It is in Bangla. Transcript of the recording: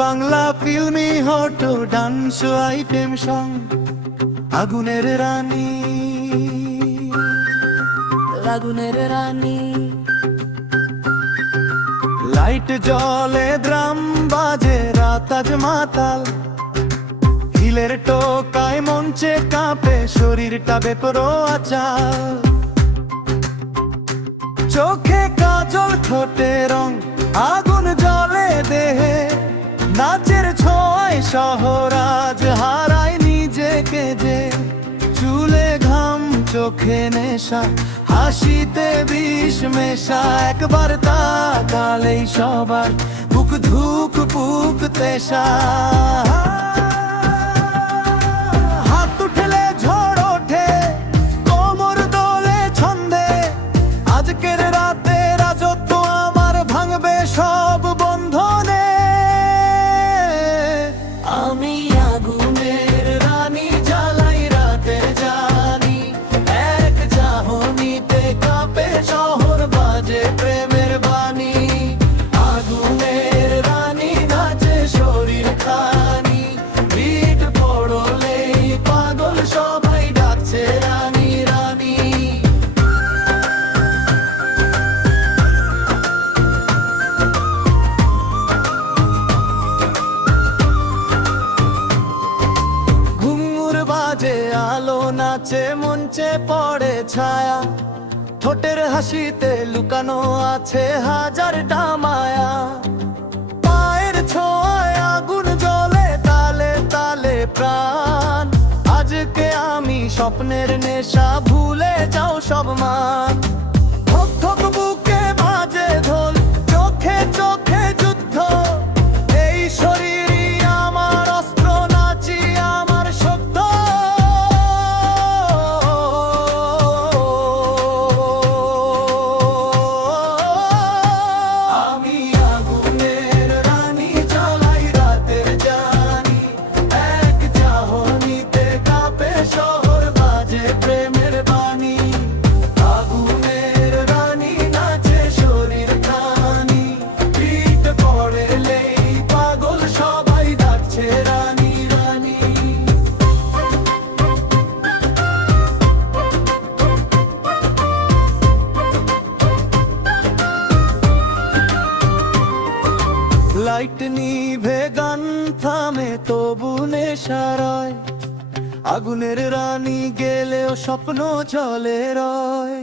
Bangla filmy hot dance item song আগুনের রানী, আগুনের রানী। লাইট জ্বলে ড্রাম বাজে রাত আজ মাতাল, হিলের টোকায় মঞ্চে কাঁপে শরীরটা বেপরো আচাল। চোখে কাজল ঠোঁটে রং আগুন জ্বলে দেহে, নাচের ছোঁয়ায় শহর আজ হারায় নিজেকে যে। চুলে ঘাম চোখে নেশা হাসিতে বিষ মেশা, একবার তাকালেই সবার বুক ধুক পুক তেশা। হাত উঠলে ঝড় ওঠে কোমর দোলে ছন্দে, আজকের রাতে রাজত্ব আমার ভাঙবে সব বন্ধনে। আমি আগুনের রানী জ্বালাই রাতের জানি, এক চাহনিতে কাঁপে শহর বাজে প্রেমের বাণী। আগুনের রানী নাচে শরীর খানি, বিট পড়লেই পাগল সবাই ডাকছে রানী রানী। ঘুঙুর বাজে আলো নাচে মঞ্চে পড়ে ছায়া, ঠোঁটের হাসিতে লুকানো আছে হাজারটা মায়া। পায়ের ছোঁয়ায় আগুন জ্বলে তালে তালে প্রাণ, আজকে আমি স্বপ্নের নেশা ভুলে যাও সব মান। ধক ধক বুকে বাজে ঢোল, চোখে চোখে যুদ্ধ, এই শরীরই আমার অস্ত্র, নাচি আমার শব্দ। আমি আগুনের রানী জ্বালাই রাতের জানি, এক চাহনিতে কাঁপে শহর বাজে প্রেমের বাণী। আগুনের রানী নাচে শরীর খানি, পিঠ পড়লেই পাগল সবাই ডাকছে রানী রানী। লাইট নিভে গান থামে তবু নেশা রয়, আগুনের রানী গেলেও স্বপ্ন চলে রয়।